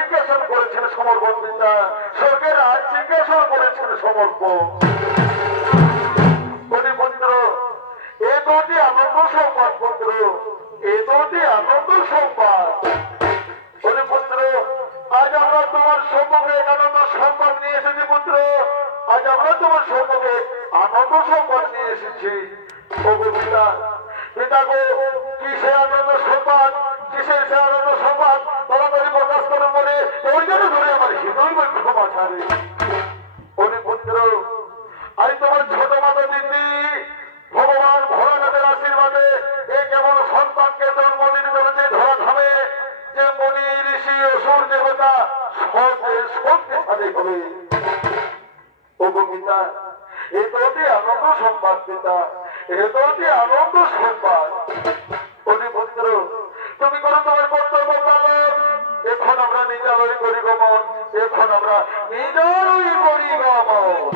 সিংহাসন করেছেন সমর্পণ পিতা, স্বর্গের রাজ সিংহাসন করেছেন সমর্পণ। পুত্র এ দুটি আনন্দ সংবাদ, পুত্র এ দুটি আনন্দ সংবাদ। পুত্র আজ আমরা তোমার সম্মুখে আনন্দ সংবাদ নিয়ে এসেছি। পুত্র আজ আমরা তোমার সম্মুখে আনন্দ সংবাদ নিয়ে এসেছি। ও পিতা, পিতা গো, কিসের আনন্দ সংবাদ, কিসের সে আনন্দ সংবাদ তাড়াতাড়ি প্রকাশ করে বলে ওই জন্য ধরে আমার হৃদয় বৈঠক মাঝারে। পুত্র আজ তোমার ছোট মাতা দিদি ভগবান ভোলানাথের আশীর্বাদে এ কেমন সন্তানকে জন্ম দিতে চলেছে ধরা ধামে, যে মনি ঋষি অসুর দেবতা সবে শক্তিশালী হবে। ও পিতা, এ তো অতি আনন্দ সংবাদ পিতা, এ তো অতি আনন্দ সংবাদ। পুত্র তুমি করো তোমার কর্তব্য পালন। এখন আমরা নিজারই করি গমন, এখন আমরা নিজারই করি গমন।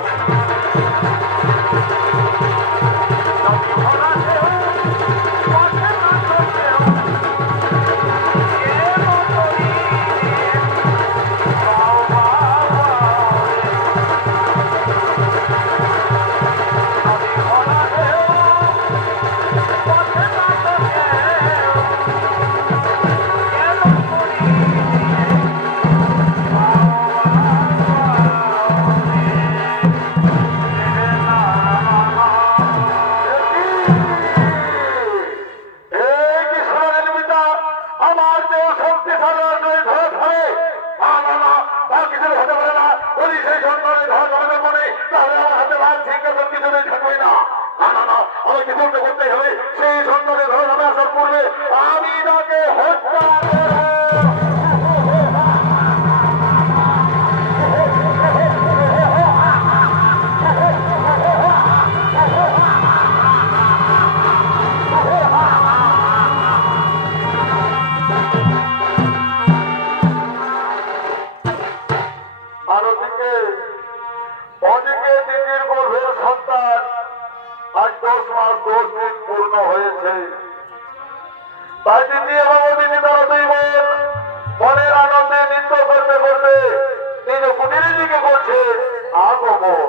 মনের আনন্দে নৃত্য করতে করতে নিজ কুটিরের দিকে বলছে আগমন।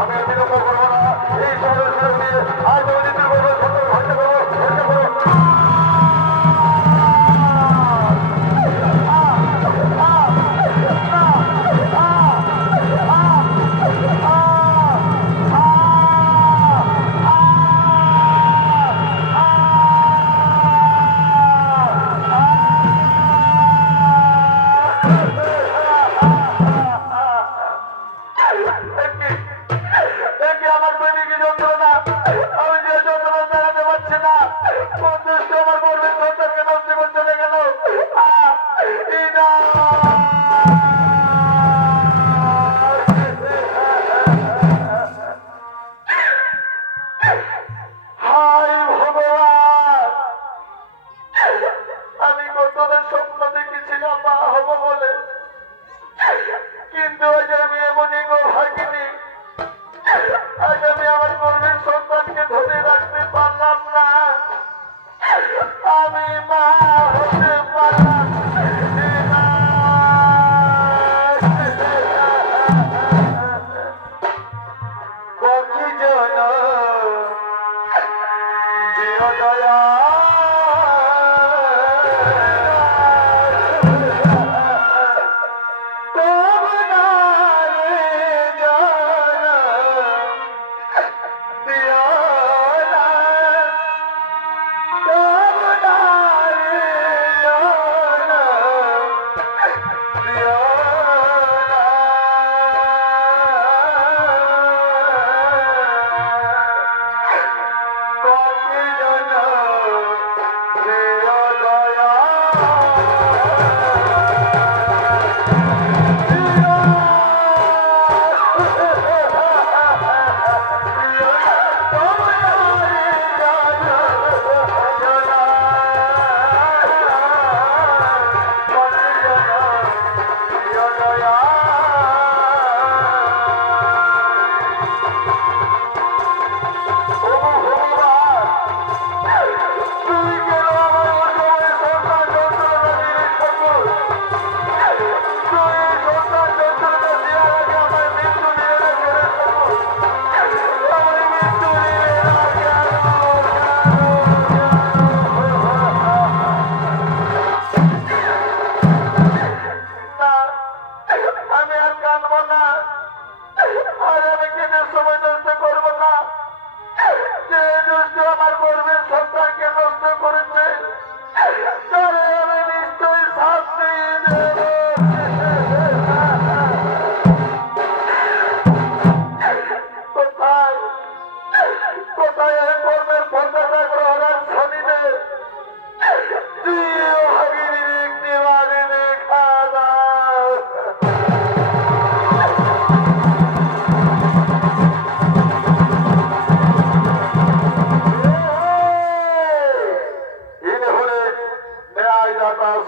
আমি বিরক্ত করবো না, এই শহরের সুযোগ নিয়ে আজ আমি দিও দয়া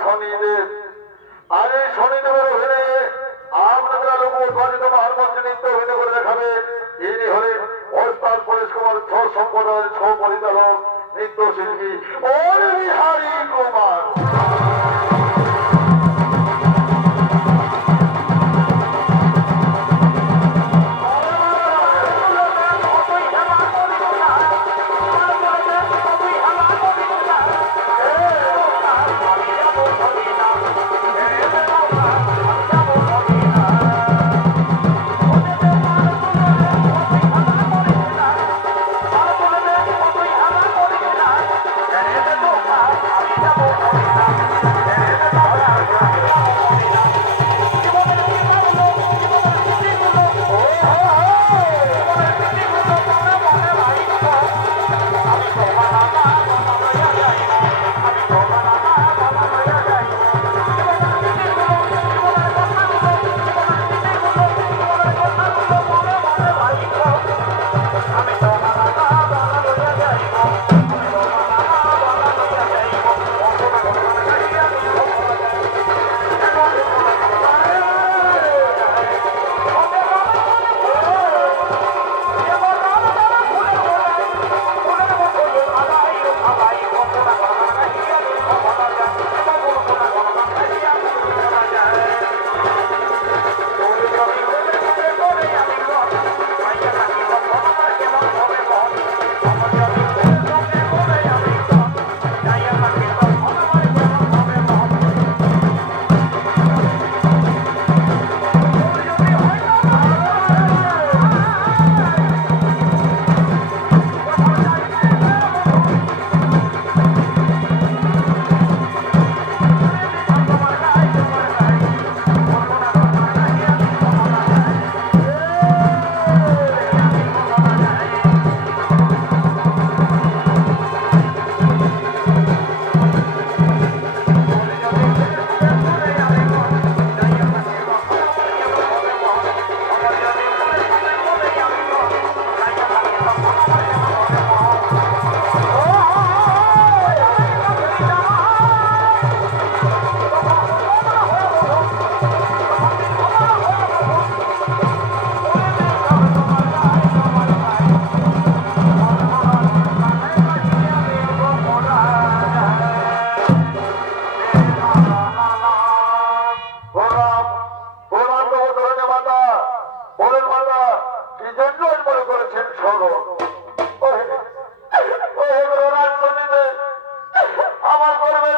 শনিদেব আর এই শনিদেবের অভিনয়ে আপনারা লোক উৎপাদিত মহানমন্ত্রী নৃত্য অভিনয় করে দেখাবেন। ইনি হলেন ওস্তাদ পরেশ কুমার ছ সম্প্রদায়ের ছ পরিচালক নৃত্যশিল্পী বিহারী কুমার। Yeah.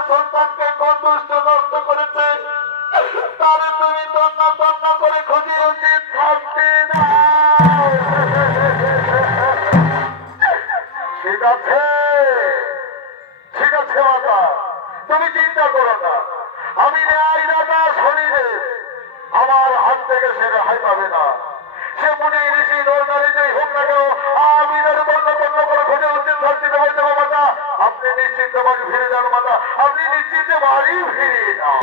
সন্তানকে কোন দুষ্ট নষ্ট করেছে তারে তুমি তন্না তন্না করে খুঁজে উচিত থাকতে না। ঠিক আছে ঠিক আছে মাতা, তুমি চিন্তা করো না, আমি ন্যায় রাজা শরীরে আমার হাত থেকে সে রেহাই পাবে না। সে মনে ঋষি দরকারিতেই হোক না কেন আমি তার তন্ন তন্ন করে খুঁজে উচিত থাকতে দেবো দেবো মাতা। আপনি নিশ্চিন্তে বাড়ি ফিরে যান মাতা, আপনি নিশ্চিন্তে বাড়ি ফিরে যান।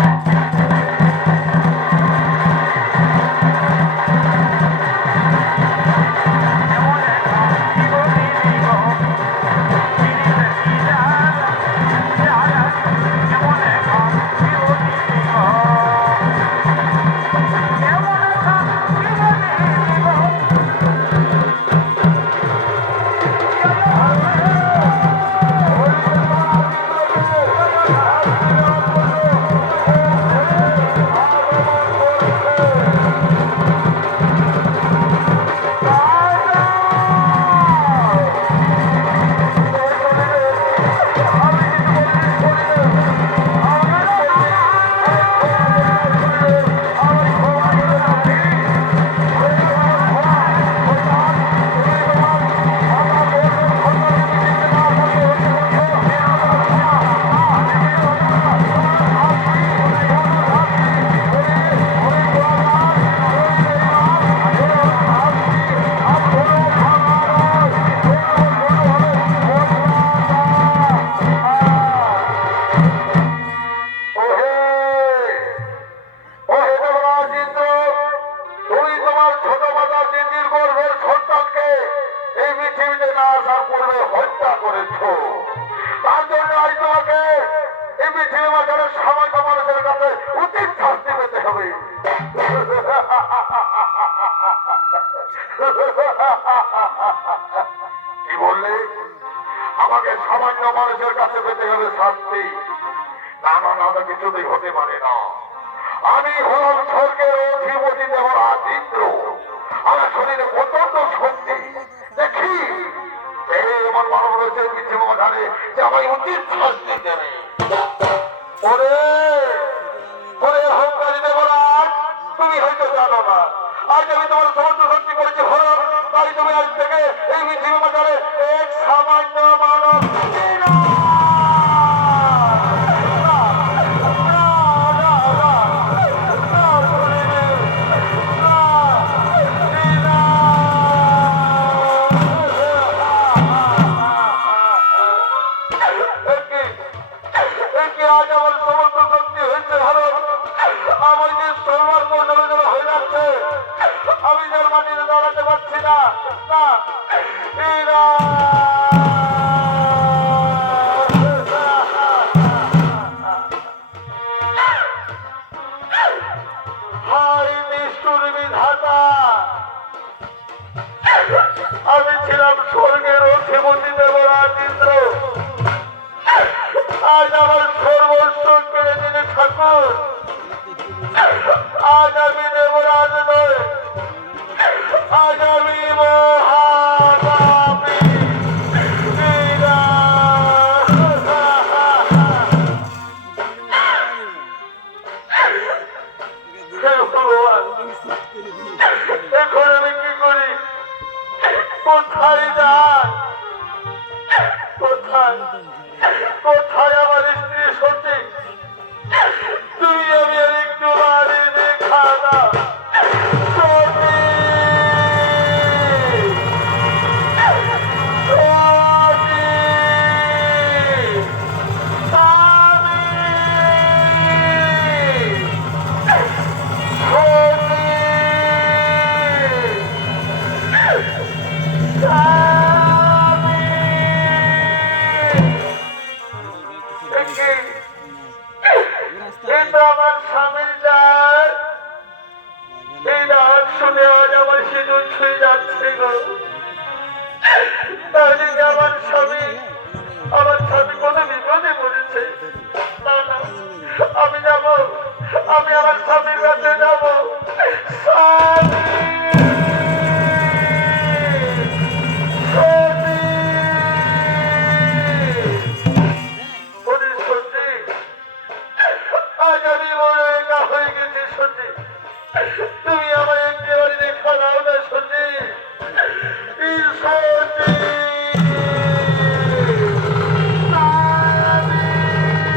কি বললে? আমাকে সামান্য মানুষের কাছে পেতে হবে শাস্তি? না না না, কিছুতেই হতে পারে না। আমি হলাম স্বর্গের অধিপতি দেবরাজ ইন্দ্র, আমার শরীরে প্রচন্ড শক্তি। দেখি আমার মানব রয়েছে মিছে মাঝারে যে আমায় উচিত শাস্তি দেবে। অহংকারী দেবরাজ, তুমি হয়তো জানো না আজ আমি তোমার সমস্ত শক্তি করেছি হরণ, তাই তুমি আজ থেকে এই পৃথিবী বাজারে এক সামান্য মানব। আজ আমার সমস্ত শক্তি হয়েছে হরণ, আমার যে সর্বার মন্ডল হয়ে যাচ্ছে, আমি যার মাটিতে দাঁড়াতে পারছি না। আমি ছিলাম স্বর্গের অধিপতি দেবরাজ ইন্দ্র, আজ আমার সর্বস্ব কেড়ে দিলে ঠাকুর। আজ আমি দেবরাজ নয়, আজ আমি মহাপাপী। এখন আমি কি করি? কোথায় যান? কোথায় কোথায় আমার স্ত্রী সত্যি? তুমি আমি আর একটু বাড়ি দেখা না। আমার স্বামীর ডাক, এই ডাক শুনে আজ আমার সিঁদুর ছুঁয়ে যাচ্ছে গো। তাহলে আমার স্বামী কোনো বিপদে পড়েছে। না না, আমি যাবো, আমি আমার স্বামীর কাছে যাবো। আমি বড় একা হয়ে গেছি সত্যি